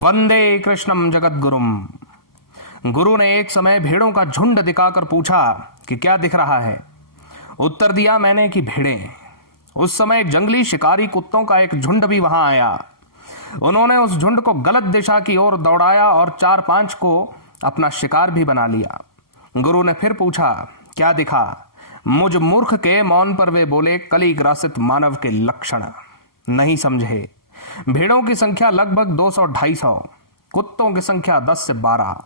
वंदे कृष्णम जगद्गुरुम। गुरु ने एक समय भेड़ों का झुंड दिखाकर पूछा कि क्या दिख रहा है। उत्तर दिया मैंने कि भेड़ें। उस समय जंगली शिकारी कुत्तों का एक झुंड भी वहां आया। उन्होंने उस झुंड को गलत दिशा की ओर दौड़ाया और 4-5 को अपना शिकार भी बना लिया। गुरु ने फिर पूछा क्या दिखा। मुझ मूर्ख के मौन पर वे बोले कली ग्रासित मानव के लक्षण नहीं समझे। भेड़ों की संख्या लगभग 200-250, कुत्तों की संख्या 10 से 12।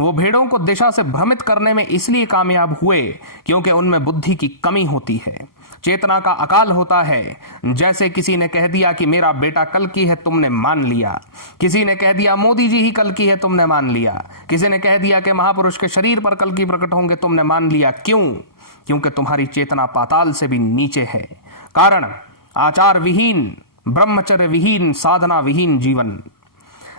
वो भेड़ों को दिशा से भ्रमित करने में इसलिए कामयाब हुए क्योंकि उनमें बुद्धि की कमी होती है, चेतना का अकाल होता है। जैसे किसी ने कह दिया कि मेरा बेटा कल की है, तुमने मान लिया। किसी ने कह दिया मोदी जी ही कल की है, तुमने मान लिया। किसी ने कह दिया कि महापुरुष के शरीर पर कल की प्रकट होंगे, तुमने मान लिया। क्यों? क्योंकि तुम्हारी चेतना पाताल से भी नीचे है। कारण आचार विहीन, ब्रह्मचर्य विहीन, साधना विहीन जीवन।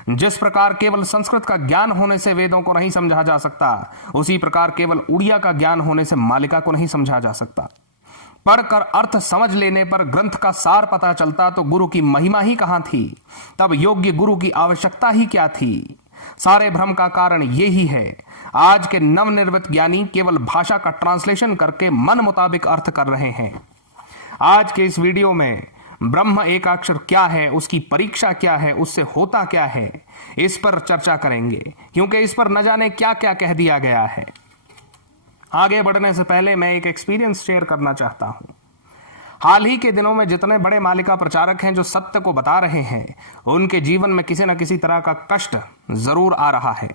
जिस प्रकार केवल संस्कृत का ज्ञान होने से वेदों को नहीं समझा जा सकता, उसी प्रकार केवल उड़िया का ज्ञान होने से मालिका को नहीं समझा जा सकता। पढ़कर अर्थ समझ लेने पर ग्रंथ का सार पता चलता तो गुरु की महिमा ही कहां थी, तब योग्य गुरु की आवश्यकता ही क्या थी। सारे भ्रम का कारण यही है। आज के नवनिर्मित ज्ञानी केवल भाषा का ट्रांसलेशन करके मन मुताबिक अर्थ कर रहे हैं। आज के इस वीडियो में ब्रह्म एकाक्षर क्या है, उसकी परीक्षा क्या है, उससे होता क्या है, इस पर चर्चा करेंगे, क्योंकि इस पर न जाने क्या क्या कह दिया गया है। आगे बढ़ने से पहले मैं एक एक्सपीरियंस शेयर करना चाहता हूं। हाल ही के दिनों में जितने बड़े मालिका प्रचारक हैं जो सत्य को बता रहे हैं, उनके जीवन में किसी न किसी तरह का कष्ट जरूर आ रहा है।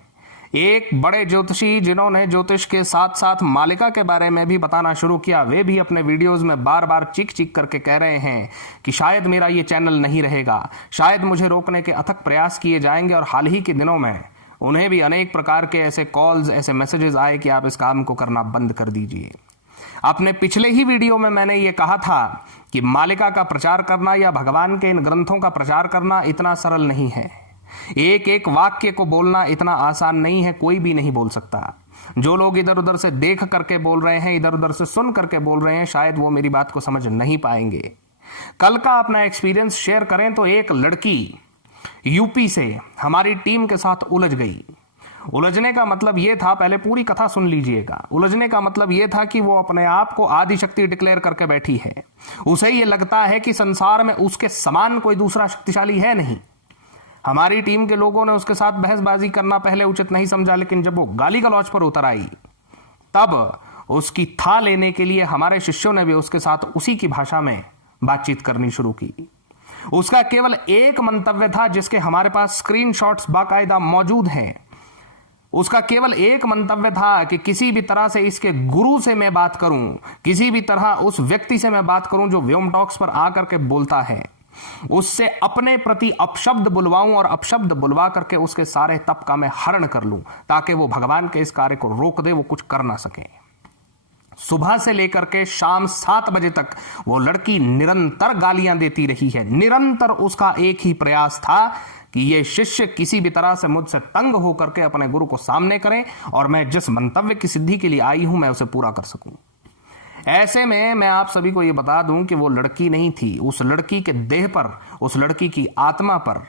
एक बड़े ज्योतिषी जिन्होंने ज्योतिष के साथ साथ मालिका के बारे में भी बताना शुरू किया, वे भी अपने वीडियोस में बार बार चीख चीख करके कह रहे हैं कि शायद मेरा ये चैनल नहीं रहेगा, शायद मुझे रोकने के अथक प्रयास किए जाएंगे। और हाल ही के दिनों में उन्हें भी अनेक प्रकार के ऐसे कॉल्स, ऐसे मैसेजेस आए कि आप इस काम को करना बंद कर दीजिए। अपने पिछले ही वीडियो में मैंने ये कहा था कि मालिका का प्रचार करना या भगवान के इन ग्रंथों का प्रचार करना इतना सरल नहीं है। एक एक वाक्य को बोलना इतना आसान नहीं है, कोई भी नहीं बोल सकता। जो लोग इधर उधर से देख करके बोल रहे हैं, इधर उधर से सुन करके बोल रहे हैं, शायद वो मेरी बात को समझ नहीं पाएंगे। कल का अपना एक्सपीरियंस शेयर करें तो एक लड़की यूपी से हमारी टीम के साथ उलझ गई। उलझने का मतलब यह था, पहले पूरी कथा सुन लीजिएगा। उलझने का मतलब यह था कि वो अपने आप को आदि शक्ति डिक्लेयर करके बैठी है। उसे ये लगता है कि संसार में उसके समान कोई दूसरा शक्तिशाली है नहीं। हमारी टीम के लोगों ने उसके साथ बहसबाजी करना पहले उचित नहीं समझा, लेकिन जब वो गाली गलौज पर उतर आई, तब उसकी था लेने के लिए हमारे शिष्यों ने भी उसके साथ उसी की भाषा में बातचीत करनी शुरू की। उसका केवल एक मंतव्य था, जिसके हमारे पास स्क्रीनशॉट्स बाकायदा मौजूद हैं। उसका केवल एक मंतव्य था कि किसी भी तरह से इसके गुरु से मैं बात करूं, किसी भी तरह उस व्यक्ति से मैं बात करूं जो व्योम टॉक्स पर आकर के बोलता है, उससे अपने प्रति अपशब्द बुलवाऊं और अपशब्द बुलवा करके उसके सारे तप का मैं हरण कर लूं, ताकि वो भगवान के इस कार्य को रोक दे, वो कुछ कर ना सके। सुबह से लेकर के शाम 7 बजे तक वो लड़की निरंतर गालियां देती रही है। निरंतर उसका एक ही प्रयास था कि ये शिष्य किसी भी तरह से मुझसे तंग होकर के अपने गुरु को सामने करें और मैं जिस मंतव्य की सिद्धि के लिए आई हूं, मैं उसे पूरा कर सकूं। ऐसे में मैं आप सभी को यह बता दूं कि वो लड़की नहीं थी। उस लड़की के देह पर, उस लड़की की आत्मा पर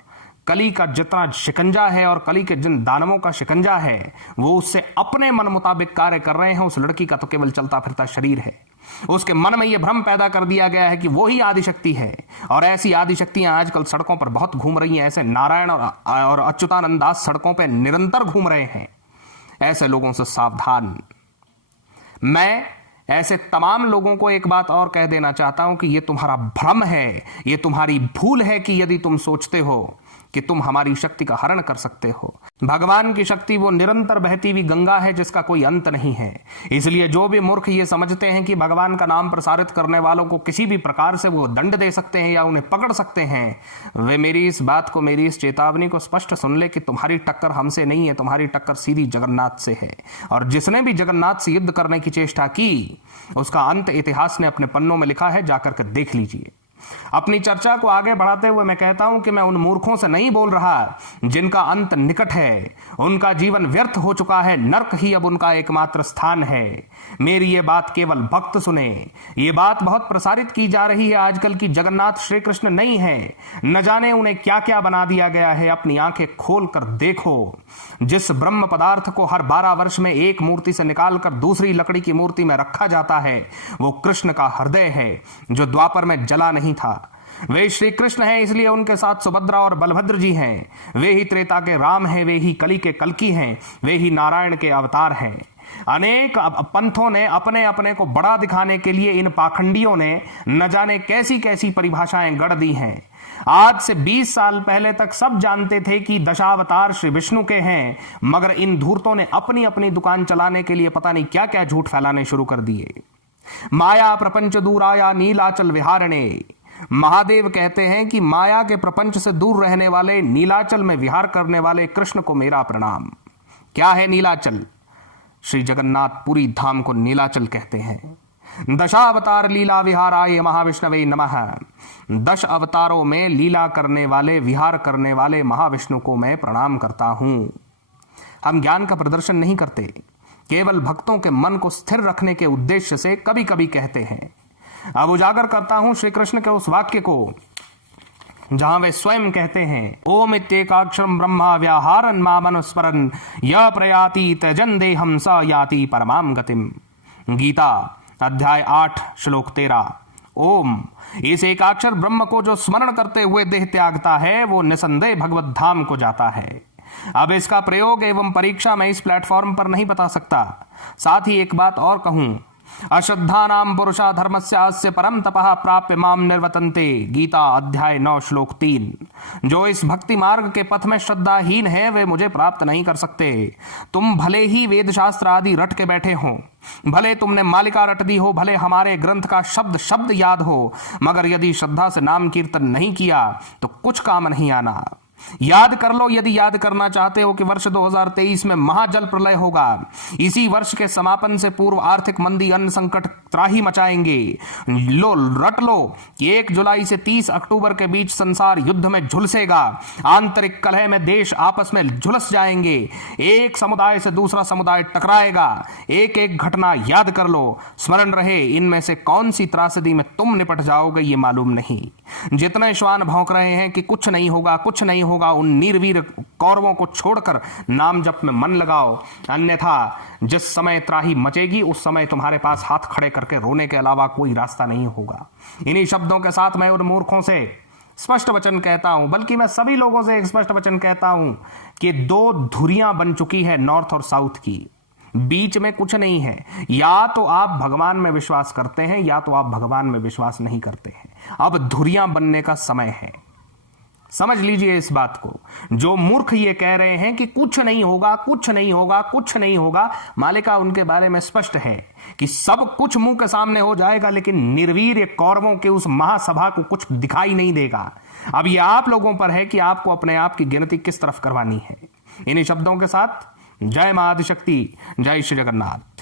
कली का जितना शिकंजा है और कली के जिन दानवों का शिकंजा है, वो उससे अपने मन मुताबिक कार्य कर रहे हैं। उस लड़की का तो केवल चलता फिरता शरीर है। उसके मन में यह भ्रम पैदा कर दिया गया है कि वो ही आदिशक्ति है। और ऐसी आदिशक्तियां आजकल सड़कों पर बहुत घूम रही हैं। ऐसे नारायण और अच्युतानंद दास सड़कों पर निरंतर घूम रहे हैं। ऐसे लोगों से सावधान। मैं ऐसे तमाम लोगों को एक बात और कह देना चाहता हूं कि यह तुम्हारा भ्रम है, यह तुम्हारी भूल है कि यदि तुम सोचते हो कि तुम हमारी शक्ति का हरण कर सकते हो। भगवान की शक्ति वो निरंतर बहती हुई गंगा है जिसका कोई अंत नहीं है। इसलिए जो भी मूर्ख ये समझते हैं कि भगवान का नाम प्रसारित करने वालों को किसी भी प्रकार से वो दंड दे सकते हैं या उन्हें पकड़ सकते हैं, वे मेरी इस बात को, मेरी इस चेतावनी को स्पष्ट सुन ले कि तुम्हारी टक्कर हमसे नहीं है, तुम्हारी टक्कर सीधी जगन्नाथ से है। और जिसने भी जगन्नाथ से युद्ध करने की चेष्टा की, उसका अंत इतिहास ने अपने पन्नों में लिखा है, जाकर के देख लीजिए। अपनी चर्चा को आगे बढ़ाते हुए मैं कहता हूं कि मैं उन मूर्खों से नहीं बोल रहा जिनका अंत निकट है, उनका जीवन व्यर्थ हो चुका है, नरक ही अब उनका एकमात्र स्थान है। मेरी ये बात केवल भक्त सुने। ये बात बहुत प्रसारित की जा रही है आजकल की जगन्नाथ श्री कृष्ण नहीं है, न जाने उन्हें क्या क्या बना दिया गया है। अपनी आंखें खोल कर देखो, जिस ब्रह्म पदार्थ को हर 12 वर्ष में एक मूर्ति से निकालकर दूसरी लकड़ी की मूर्ति में रखा जाता है, वो कृष्ण का हृदय है जो द्वापर में जला नहीं था। वे श्री कृष्ण हैं, इसलिए उनके साथ सुभद्रा और बलभद्र जी हैं। वे ही त्रेता के राम हैं, वे ही कली के कल्की हैं, वे ही नारायण के अवतार हैं। अनेक पंथों ने अपने अपने को बड़ा दिखाने के लिए इन पाखंडियों ने न जाने कैसी कैसी परिभाषाएं गढ़ दी हैं। आज से 20 साल पहले तक सब जानते थे कि दशावतार श्री विष्णु के हैं, मगर इन धूर्तों ने अपनी अपनी दुकान चलाने के लिए पता नहीं क्या क्या झूठ फैलाने शुरू कर दिए। माया प्रपंच दूराया नीलाचल विहारणे। महादेव कहते हैं कि माया के प्रपंच से दूर रहने वाले, नीलाचल में विहार करने वाले कृष्ण को मेरा प्रणाम। क्या है नीलाचल? श्री जगन्नाथ पुरी धाम को नीलाचल कहते हैं। दशावतार लीला विहाराय महाविष्णवे नमः। 10 अवतारों में लीला करने वाले, विहार करने वाले महाविष्णु को मैं प्रणाम करता हूं। हम ज्ञान का प्रदर्शन नहीं करते, केवल भक्तों के मन को स्थिर रखने के उद्देश्य से कभी कभी कहते हैं। अब उजागर करता हूं श्री कृष्ण के उस वाक्य को जहां वे स्वयं कहते हैं, ओम इत्येकाक्षरम ब्रह्मा व्याहारन मामनुस्मरन य प्रयाति त्यजन देहम स याति परमाम गतिम। गीता अध्याय 8 श्लोक 13। ओम, इस एकाक्षर ब्रह्म को जो स्मरण करते हुए देह त्यागता है, वो निसंदेह भगवत धाम को जाता है। अब इसका प्रयोग एवं परीक्षा मैं इस प्लेटफॉर्म पर नहीं बता सकता। साथ ही एक बात और कहूं, अश्रद्धानां पुरुषा धर्मस्यास्य परम तपः प्राप्य माम निर्वतन्ते। गीता अध्याय 9 श्लोक 3। जो इस भक्ति मार्ग के पथ में श्रद्धाहीन है, वे मुझे प्राप्त नहीं कर सकते। तुम भले ही वेद शास्त्र आदि रट के बैठे हो, भले तुमने मालिका रट दी हो, भले हमारे ग्रंथ का शब्द शब्द याद हो, मगर यदि श्रद्धा से नाम कीर्तन नहीं किया तो कुछ काम नहीं आना। याद कर लो, यदि याद करना चाहते हो कि वर्ष 2023 में महाजल प्रलय होगा। इसी वर्ष के समापन से पूर्व आर्थिक मंदी, अन्न संकट त्राही मचाएंगे। लो, रट लो कि 1 जुलाई से 30 अक्टूबर के बीच संसार युद्ध में झुलसेगा। आंतरिक कलह में देश आपस में झुलस जाएंगे। एक समुदाय से दूसरा समुदाय टकराएगा। एक एक घटना याद कर लो। स्मरण रहे, इनमें से कौन सी त्रासदी में तुम निपट जाओगे ये मालूम नहीं। जितने श्वान भौंक रहे हैं कि कुछ नहीं होगा, कुछ नहीं होगा, उन नीरवीर कौरवों को छोड़कर नाम जप में मन लगाओ, अन्यथा जिस समय त्राही मचेगी उस समय तुम्हारे पास हाथ खड़े करके रोने के अलावा कोई रास्ता नहीं होगा। इन्हीं शब्दों के साथ मैं उन मूर्खों से स्पष्ट वचन कहता हूं, बल्कि मैं सभी लोगों से एक स्पष्ट वचन कहता हूं कि 2 धुरियां बन चुकी है नॉर्थ और साउथ की। बीच में कुछ नहीं है। या तो आप भगवान में विश्वास करते हैं, या तो आप भगवान में विश्वास नहीं करते हैं। अब धुरियां बनने का समय है। समझ लीजिए इस बात को। जो मूर्ख ये कह रहे हैं कि कुछ नहीं होगा, कुछ नहीं होगा, कुछ नहीं होगा, मालिका उनके बारे में स्पष्ट है कि सब कुछ मुंह के सामने हो जाएगा, लेकिन निर्वीर कौरवों के उस महासभा को कुछ दिखाई नहीं देगा। अब ये आप लोगों पर है कि आपको अपने आप की गिनती किस तरफ करवानी है। इन्हीं शब्दों के साथ जय मां आदिशक्ति, जय श्री जगन्नाथ।